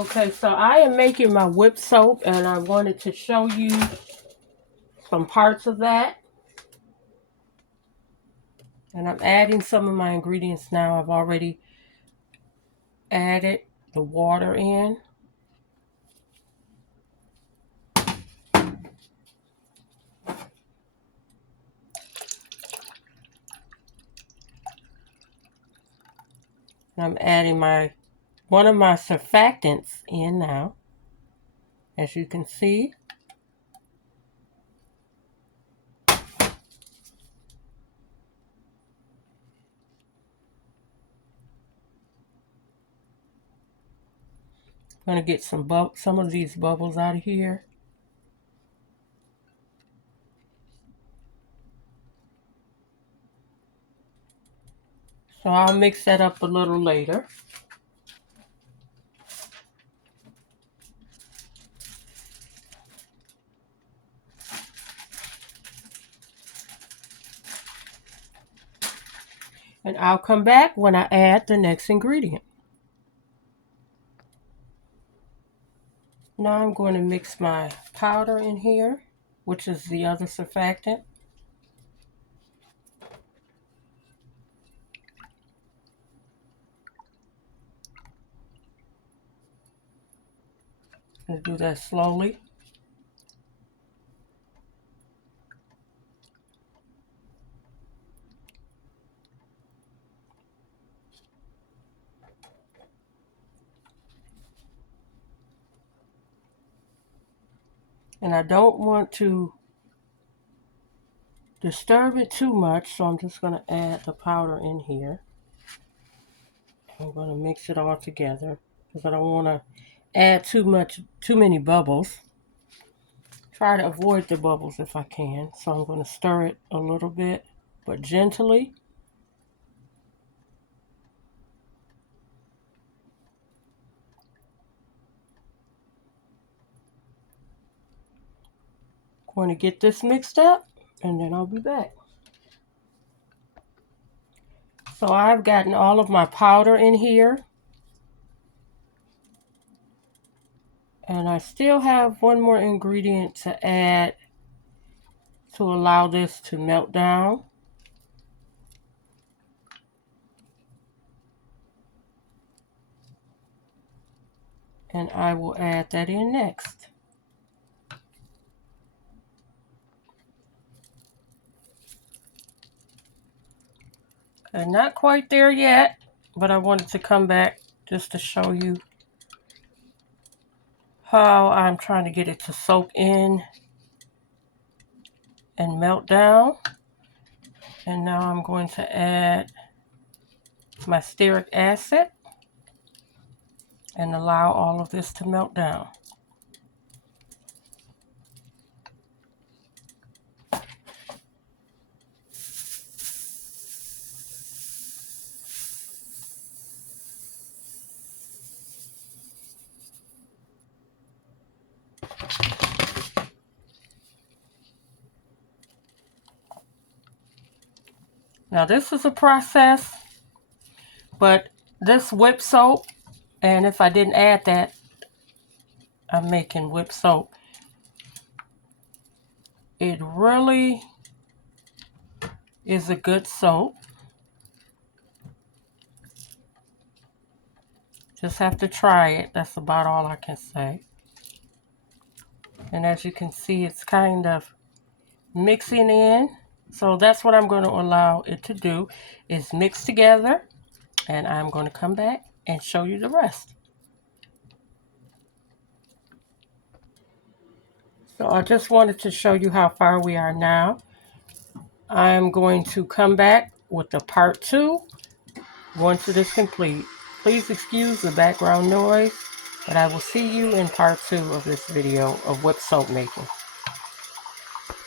Okay, so I am making my whipped soap, and I wanted to show you some parts of that. And I'm adding some of my ingredients now. I've already added the water in. I'm adding one of my surfactants in now, as you can see. I'm going to get some of these bubbles out of here. So I'll mix that up a little later. And I'll come back when I add the next ingredient. Now I'm going to mix my powder in here, which is the other surfactant. I'm going to do that slowly. And I don't want to disturb it too much, so I'm just going to add the powder in here. I'm going to mix it all together because I don't want to add too many bubbles. Try to avoid the bubbles if I can. So I'm going to stir it a little bit, but gently. Going to get this mixed up, and then I'll be back. So I've gotten all of my powder in here. And I still have one more ingredient to add to allow this to melt down. And I will add that in next. And not quite there yet, but I wanted to come back just to show you how I'm trying to get it to soak in and melt down. And now I'm going to add my stearic acid and allow all of this to melt down. Now this is a process, but this whipped soap, and if I didn't add that, I'm making whipped soap. It really is a good soap. Just have to try it. That's about all I can say. And as you can see, it's kind of mixing in. So that's what I'm going to allow it to do, is mix together. And I'm going to come back and show you the rest. So I just wanted to show you how far we are now. I'm going to come back with the part 2 once it is complete. Please excuse the background noise, but I will see you in part 2 of this video of whipped soap making.